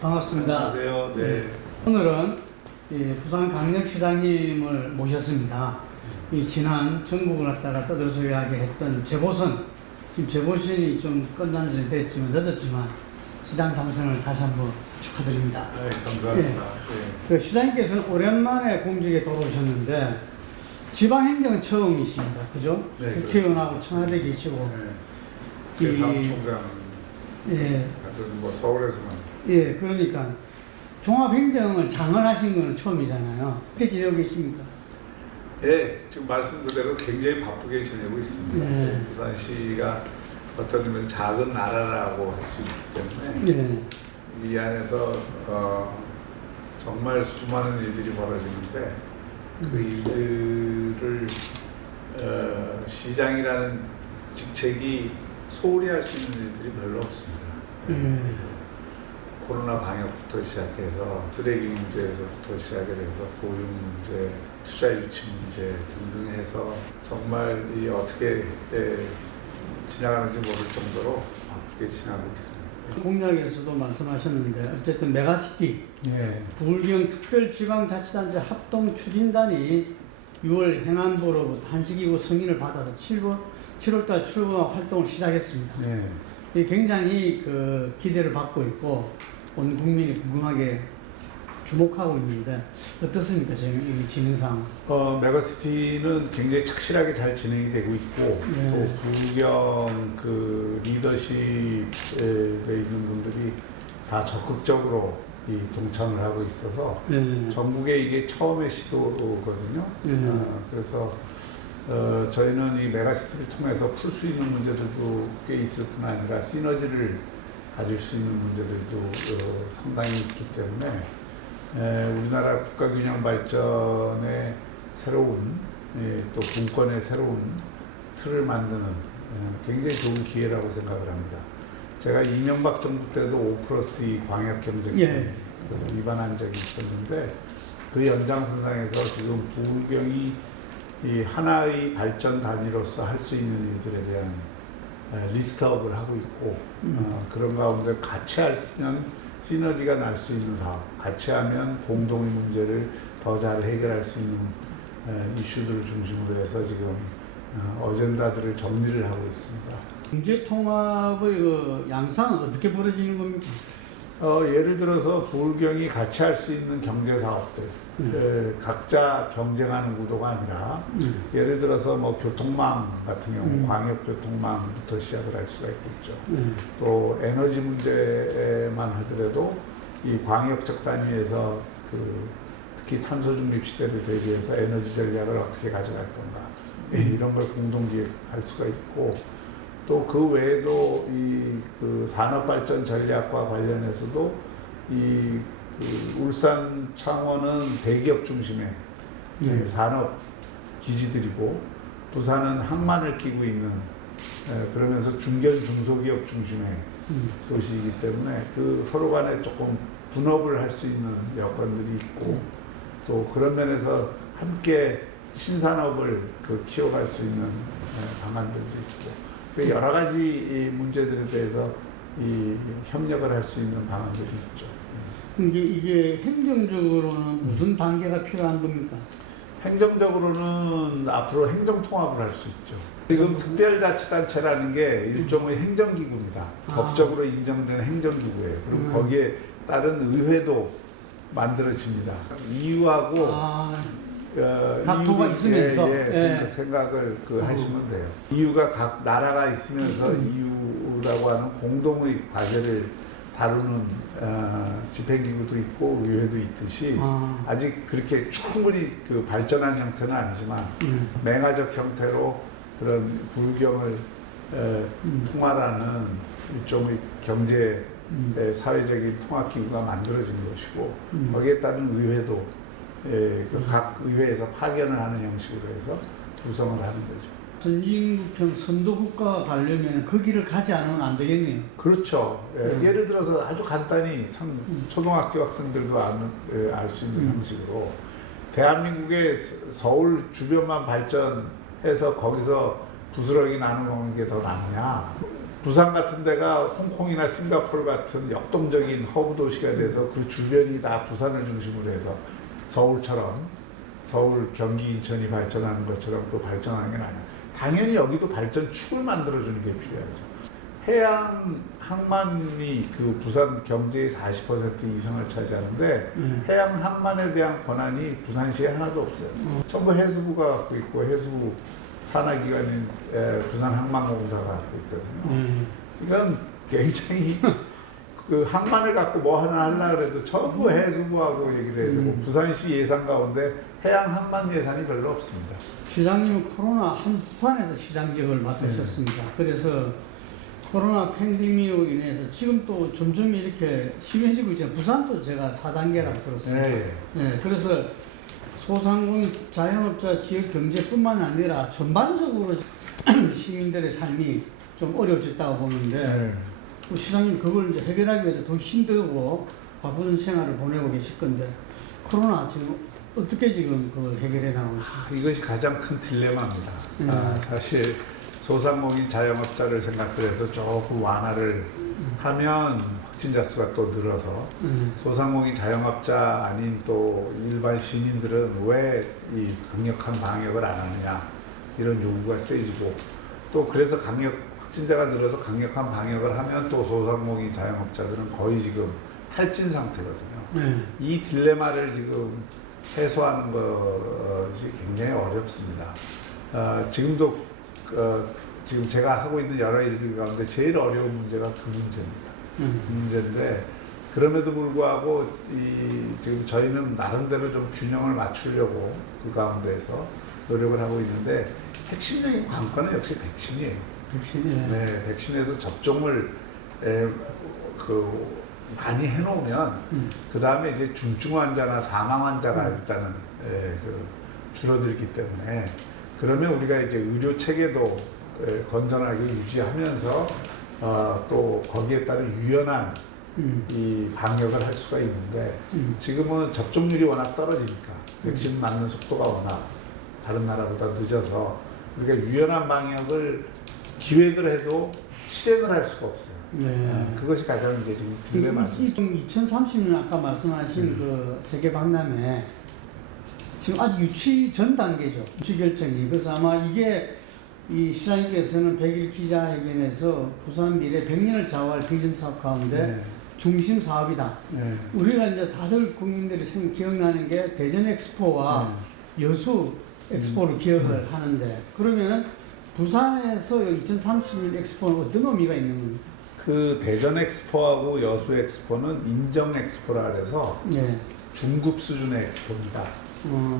반갑습니다. 안녕하세요. 네. 오늘은 부산광역시장님을 모셨습니다. 이 지난 전국을 갖다가 떠들썩하게 했던 재보선, 지금 재보선이 좀 끝난 지 됐지만 늦었지만 시장 당선을 다시 한번 축하드립니다. 네, 감사합니다. 그 시장님께서는 오랜만에 공직에 돌아오셨는데 지방행정은 처음이십니다. 그죠? 네, 국회의원하고 청와대 계시고. 네. 다음 총장 예. 같은 뭐 서울에서만. 예, 그러니까 종합행정을 장을 하신 건 처음이잖아요. 어떻게 지내고 계십니까? 예, 지금 말씀 그대로 굉장히 바쁘게 지내고 있습니다. 네. 부산시가 어떤 의미에서 작은 나라라고 할 수 있기 때문에 예. 이 안에서 정말 수많은 일들이 벌어지는데 그 일들을 시장이라는 직책이 소홀히 할 수 있는 일들이 별로 없습니다. 코로나 방역부터 시작해서 쓰레기 문제에서부터 시작을 해서 보육 문제, 투자 유치 문제 등등 해서 정말 이 어떻게 지나가는지 모를 정도로 바쁘게 지나고 있습니다. 공약에서도 말씀하셨는데 어쨌든 메가시티 네. 부울경 특별지방자치단체 합동추진단이 6월 행안부로부터 한식이고 승인을 받아서 7월달 출범 활동을 시작했습니다. 네. 이게 굉장히 그 기대를 받고 있고 온 국민이 궁금하게 주목하고 있는데 어떻습니까? 지금 이 진행상? 메가시티는 굉장히 착실하게 잘 진행이 되고 있고 네. 또 부경 그 리더십에 있는 분들이 다 적극적으로 이 동참을 하고 있어서 네. 전국에 이게 처음의 시도거든요. 네. 그래서 저희는 이 메가시티를 통해서 풀 수 있는 문제들도 꽤 있을 뿐 아니라 시너지를 가질 수 있는 문제들도 상당히 있기 때문에 우리나라 국가균형 발전의 새로운 또 분권의 새로운 틀을 만드는 굉장히 좋은 기회라고 생각을 합니다. 제가 이명박 정부 때도 5+2 광역경제권 예. 그래서 위반한 적이 있었는데 그 연장선상에서 지금 부울경이 이 하나의 발전 단위로서 할 수 있는 일들에 대한 리스트업을 하고 있고 그런 가운데 같이 하면 시너지가 날 수 있는 사업, 같이 하면 공동의 문제를 더 잘 해결할 수 있는 이슈들을 중심으로 해서 지금 어젠다들을 정리를 하고 있습니다. 경제통합의 그 양상은 어떻게 벌어지는 겁니까? 예를 들어서 부울경이 같이 할 수 있는 경제 사업들, 각자 경쟁하는 구도가 아니라 예를 들어서 뭐 교통망 같은 경우 광역 교통망부터 시작을 할 수가 있겠죠. 또 에너지 문제만 하더라도 이 광역적 단위에서 특히 탄소 중립 시대를 대비해서 에너지 전략을 어떻게 가져갈 건가 이런 걸 공동 기획할 수가 있고 또 그 외에도 그 산업 발전 전략과 관련해서도 울산 창원은 대기업 중심의 산업 기지들이고 부산은 항만을 끼고 있는 그러면서 중견 중소기업 중심의 도시이기 때문에 그 서로 간에 조금 분업을 할 수 있는 여건들이 있고 또 그런 면에서 함께 신산업을 키워갈 수 있는 방안들도 있고 여러 가지 문제들에 대해서 협력을 할 수 있는 방안들이 있죠. 이게 행정적으로는 무슨 단계가 필요한 겁니까? 행정적으로는 앞으로 행정통합을 할 수 있죠. 지금 특별자치단체라는 게 일종의 행정기구입니다. 법적으로 인정된 행정기구예요. 그리고 거기에 따른 의회도 만들어집니다. EU하고 각 도가 있으면서 생각을 하시면 돼요. EU가 각 나라가 있으면서 EU라고 하는 공동의 과제를 다루는 집행기구도 있고 의회도 있듯이 아직 그렇게 충분히 발전한 형태는 아니지만 맹아적 형태로 그런 부울경을 통할하는 일종의 경제 사회적인 통합기구가 만들어진 것이고 거기에 따른 의회도 각 의회에서 파견을 하는 형식으로 해서 구성을 하는 거죠. 선진국형 선도국가가 가려면 그 길을 가지 않으면 안 되겠네요. 그렇죠. 예를 들어서 아주 간단히 초등학교 학생들도 알 수 있는 상식으로 대한민국의 서울 주변만 발전해서 거기서 부스러기 나눠 먹는 게 더 낫냐 부산 같은 데가 홍콩이나 싱가포르 같은 역동적인 허브 도시가 돼서 그 주변이 다 부산을 중심으로 해서 서울처럼 서울, 경기, 인천이 발전하는 것처럼 그 발전하는 게 아니에요. 당연히 여기도 발전축을 만들어주는 게 필요하죠. 해양 항만이 그 부산 경제의 40% 이상을 차지하는데 해양 항만에 대한 권한이 부산시에 하나도 없어요. 전부 해수부가 갖고 있고 해수부 산하기관인 부산 항만공사가 갖고 있거든요. 이건 굉장히 그 항만을 갖고 뭐 하나 하려고 해도 전부 해수부하고 얘기를 해야 되고 부산시 예산 가운데 해양 항만 예산이 별로 없습니다. 시장님은 코로나 한복판에서 시장직을 맡으셨습니다. 그래서 코로나 팬데믹으로 인해서 지금 또 점점 이렇게 심해지고 있잖아요. 부산도 제가 4단계라고 들었습니다. 네, 그래서 소상공인 자영업자 지역 경제뿐만 아니라 전반적으로 시민들의 삶이 좀 어려워졌다고 보는데 시장님 그걸 이제 해결하기 위해서 더 힘들고 바쁜 생활을 보내고 계실 건데 코로나 지금 어떻게 지금 그걸 해결해 나가고 있습니까? 이것이 가장 큰 딜레마입니다. 사실 소상공인 자영업자를 생각해서 조금 완화를 하면 확진자 수가 또 늘어서 소상공인 자영업자 아닌 또 일반 시민들은 왜 이 강력한 방역을 안 하느냐 이런 요구가 세지고 또 그래서 확진자가 늘어서 강력한 방역을 하면 또 소상공인 자영업자들은 거의 지금 탈진 상태거든요. 이 딜레마를 지금 해소하는 것이 굉장히 어렵습니다. 지금도 지금 제가 하고 있는 여러 일들 가운데 제일 어려운 문제가 그 문제입니다. 그 문제인데 그럼에도 불구하고 지금 저희는 나름대로 좀 균형을 맞추려고 그 가운데에서 노력을 하고 있는데 핵심적인 관건은 역시 백신이에요. 백신이요? 네, 백신에서 접종을 많이 해놓으면 그 다음에 이제 중증 환자나 사망 환자가 일단은 줄어들기 때문에 그러면 우리가 이제 의료 체계도 건전하게 유지하면서 또 거기에 따른 유연한 이 방역을 할 수가 있는데 지금은 접종률이 워낙 떨어지니까 백신 맞는 속도가 워낙 다른 나라보다 늦어서 우리가 유연한 방역을 기획을 해도 실행을 할 수가 없어요. 그것이 가장 이제 지금 딜레마죠. 2030년 아까 말씀하신 그 세계 박람회 지금 아직 유치 전 단계죠. 유치 결정이. 그래서 아마 이게 이 시장님께서는 100일 기자회견에서 부산 미래 100년을 좌우할 비전 사업 가운데 중심 사업이다. 우리가 이제 다들 국민들이 기억나는 게 대전 엑스포와 여수 엑스포를 기억을 하는데 그러면 부산에서 2030년 엑스포는 어떤 의미가 있는 겁니까? 그 대전 엑스포하고 여수 엑스포는 인정 엑스포라 그래서 중급 수준의 엑스포입니다.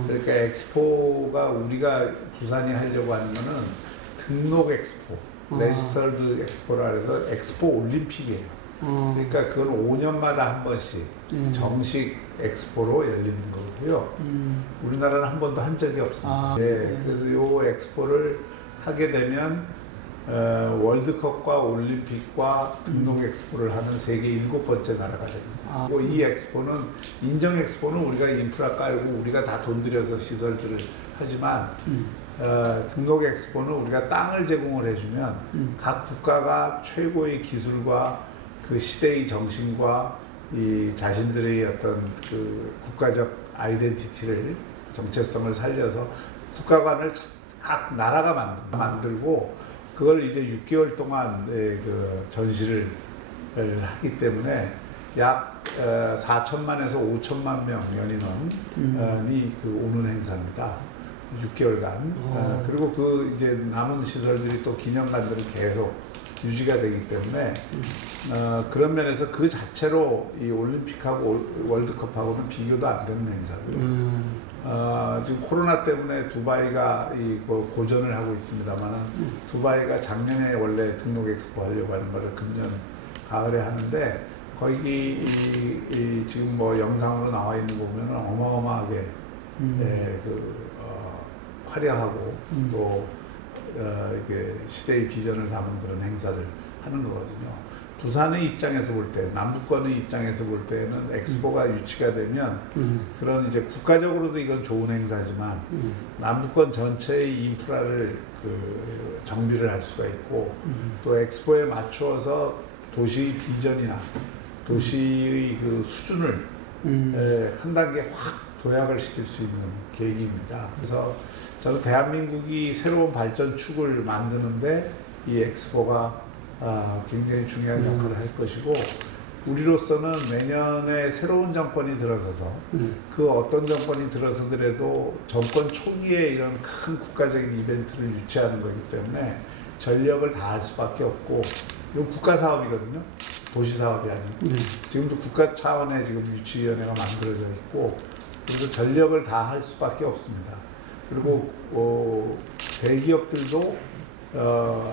그러니까 엑스포가 우리가 부산이 하려고 하는 거는 등록 엑스포, 레지스터드 엑스포라 그래서 엑스포 올림픽이에요. 그러니까 그건 5년마다 한 번씩 정식 엑스포로 열리는 거고요. 우리나라는 한 번도 한 적이 없습니다. 그래서 이 엑스포를 하게 되면 월드컵과 올림픽과 등록 엑스포를 하는 세계 7번째 나라가 됩니다. 그리고 이 엑스포는 인정 엑스포는 우리가 인프라 깔고 우리가 다 돈 들여서 시설들을 하지만 등록 엑스포는 우리가 땅을 제공을 해주면 각 국가가 최고의 기술과 그 시대의 정신과 이 자신들의 어떤 그 국가적 아이덴티티를 정체성을 살려서 국가 간을 각 나라가 만들고 그걸 이제 6개월 동안 그 전시를 하기 때문에 약 4천만에서 5천만 명 연인원이 그 오는 행사입니다. 6개월간. 그리고 그 이제 남은 시설들이 또 기념관들은 계속 유지가 되기 때문에 그런 면에서 그 자체로 이 올림픽하고 월드컵하고는 비교도 안 되는 행사고요. 지금 코로나 때문에 두바이가 고전을 하고 있습니다만은 두바이가 작년에 원래 등록 엑스포 하려고 하는 거를 금년 가을에 하는데 거기 지금 뭐 영상으로 나와 있는 거 보면 어마어마하게 화려하고 또 이게 시대의 비전을 담은 그런 행사를 하는 거거든요. 부산의 입장에서 볼 때, 남부권의 입장에서 볼 때는 엑스포가 유치가 되면 그런 이제 국가적으로도 이건 좋은 행사지만 남부권 전체의 인프라를 그 정비를 할 수가 있고 또 엑스포에 맞추어서 도시의 비전이나 도시의 그 수준을 한 단계 확 도약을 시킬 수 있는 계기입니다. 그래서 저는 대한민국이 새로운 발전축을 만드는데 이 엑스포가 굉장히 중요한 역할을 할 것이고 우리로서는 내년에 새로운 정권이 들어서서 그 어떤 정권이 들어서더라도 정권 초기에 이런 큰 국가적인 이벤트를 유치하는 거기 때문에 전력을 다할 수밖에 없고 이건 국가 사업이거든요. 도시 사업이 아니고 지금도 국가 차원의 지금 유치위원회가 만들어져 있고 그래서 전력을 다할 수밖에 없습니다. 그리고 대기업들도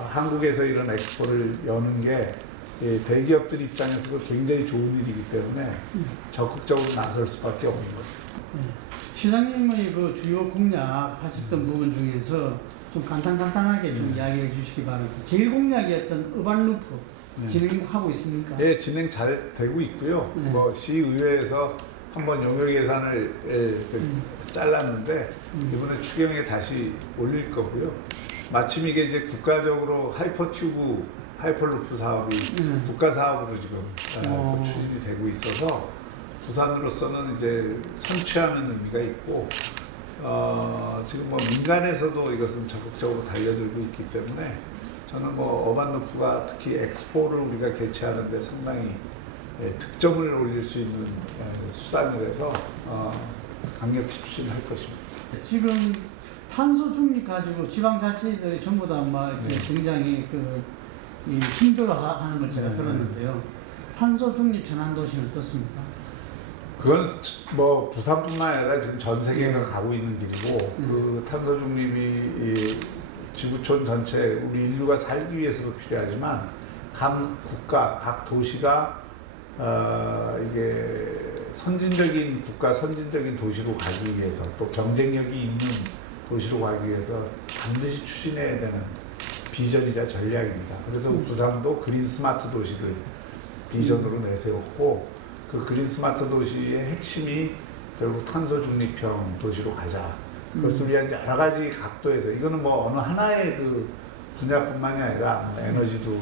한국에서 이런 엑스포를 여는 게 대기업들 입장에서도 굉장히 좋은 일이기 때문에 적극적으로 나설 수밖에 없는 거죠. 시장님의 그 주요 공약 하셨던 부분 중에서 좀 간단하게 좀 이야기해 주시기 바랍니다. 제일 공약이었던 어반루프 진행하고 있습니까? 네, 진행 잘 되고 있고요. 뭐 시의회에서 한번 용역 예산을 잘랐는데 이번에 추경에 다시 올릴 거고요. 마침 이게 이제 국가적으로 하이퍼루프 사업이 국가 사업으로 지금 추진이 되고 있어서 부산으로서는 이제 성취하는 의미가 있고 지금 뭐 민간에서도 이것은 적극적으로 달려들고 있기 때문에 저는 뭐 어반루프가 특히 엑스포를 우리가 개최하는데 상당히 득점을 올릴 수 있는 수단이라서 강력히 추진할 것입니다. 지금 탄소 중립 가지고 지방자치들이 전부 다 막 굉장히 이 힘들어하는 걸 제가 들었는데요. 탄소 중립 전환도시는 어떻습니까? 그건 뭐 부산뿐만 아니라 지금 전 세계가 가고 있는 길이고 그 탄소 중립이 지구촌 전체 우리 인류가 살기 위해서도 필요하지만 각 국가, 각 도시가 이게 선진적인 국가, 선진적인 도시로 가기 위해서 또 경쟁력이 있는 도시로 가기 위해서 반드시 추진해야 되는 비전이자 전략입니다. 그래서 부산도 그린 스마트 도시를 비전으로 내세웠고 그 그린 스마트 도시의 핵심이 결국 탄소 중립형 도시로 가자. 그것을 위한 여러 가지 각도에서 이거는 뭐 어느 하나의 그 분야뿐만이 아니라 에너지도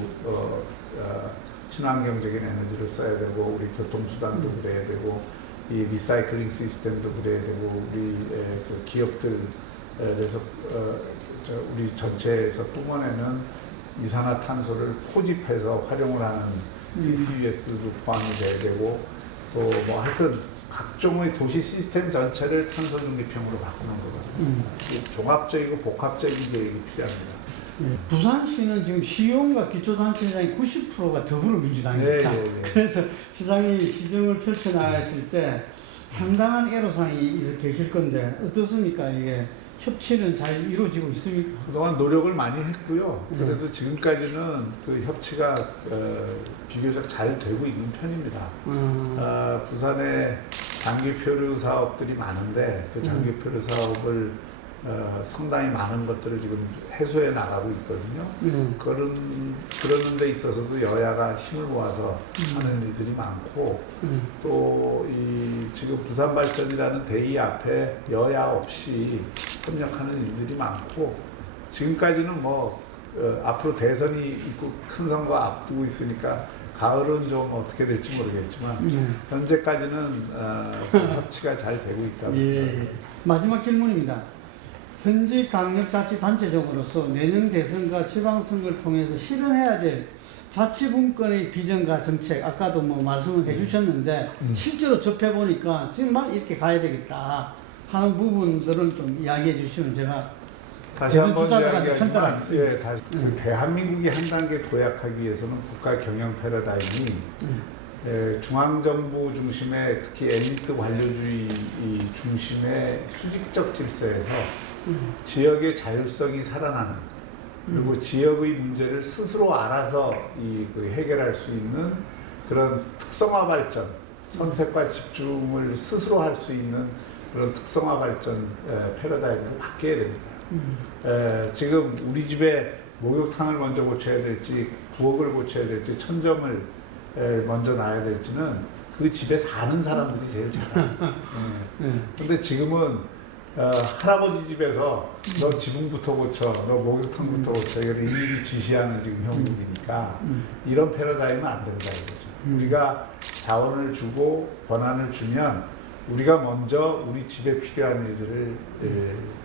친환경적인 에너지를 써야 되고 우리 교통수단도 그래야 되고 이 리사이클링 시스템도 그래야 되고 우리 그 기업들 그래서 우리 전체에서 뿜어내는 이산화탄소를 포집해서 활용을 하는 CCUS도 포함이 돼야 되고 또 뭐 하여튼 각종의 도시 시스템 전체를 탄소 중립형으로 바꾸는 거거든요. 종합적이고 복합적인 계획이 필요합니다. 부산시는 지금 시의원과 기초단체장이 90%가 더불어민주당입니다. 그래서 시장님이 시정을 펼쳐나가실 때 상당한 애로사항이 계실 건데 어떻습니까? 이게 협치는 잘 이루어지고 있습니까? 그동안 노력을 많이 했고요. 그래도 지금까지는 그 협치가 비교적 잘 되고 있는 편입니다. 부산에 장기표류 사업들이 많은데 그 장기표류 사업을 상당히 많은 것들을 지금 해소해 나가고 있거든요. 그러는 데 있어서도 여야가 힘을 모아서 하는 일들이 많고 또 이 지금 부산발전이라는 대의 앞에 여야 없이 협력하는 일들이 많고 지금까지는 뭐 앞으로 대선이 있고 큰 선거 앞두고 있으니까 가을은 좀 어떻게 될지 모르겠지만 현재까지는 협치가 잘 되고 있다고 생각합니다. 마지막 질문입니다. 현지 강력자치단체장으로서 내년 대선과 지방선거를 통해서 실현해야 될 자치분권의 비전과 정책, 아까도 뭐 말씀을 해주셨는데 실제로 접해보니까 정말 이렇게 가야 되겠다 하는 부분들은 좀 이야기해 주시면 제가 다시 한번 이야기하지만 다시 그 대한민국이 한 단계 도약하기 위해서는 국가 경영 패러다임이 중앙정부 중심의 특히 엘리트 관료주의 중심의 수직적 질서에서 지역의 자율성이 살아나는 그리고 지역의 문제를 스스로 알아서 해결할 수 있는 그런 특성화 발전, 선택과 집중을 스스로 할 수 있는 그런 특성화 발전 패러다임으로 바뀌어야 됩니다. 지금 우리 집에 목욕탕을 먼저 고쳐야 될지 부엌을 고쳐야 될지 천정을 먼저 놔야 될지는 그 집에 사는 사람들이 제일 잘 알아요. 근데 지금은 할아버지 집에서 너 지붕부터 고쳐, 너 목욕탕부터 고쳐 이걸 일일이 지시하는 지금 형국이니까 이런 패러다임은 안 된다 이거죠. 우리가 자원을 주고 권한을 주면 우리가 먼저 우리 집에 필요한 일들을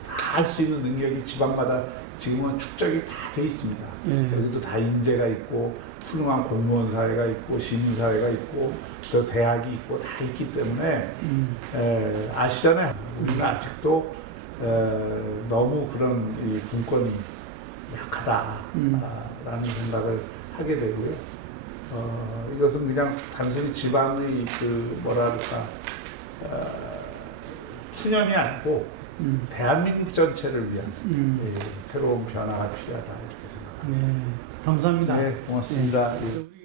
다 할 수 있는 능력이 지방마다 지금은 축적이 다 돼 있습니다. 여기도 다 인재가 있고 훌륭한 공무원 사회가 있고 시민 사회가 있고 또 대학이 있고 다 있기 때문에 아시잖아요. 우리가 아직도 너무 그런 이 분권이 약하다라는 생각을 하게 되고요. 이것은 그냥 단순히 지방의 그 뭐랄까 푸념이 아니고 대한민국 전체를 위한 새로운 변화가 필요하다 이렇게 생각합니다. 네, 감사합니다. 네, 고맙습니다. 네.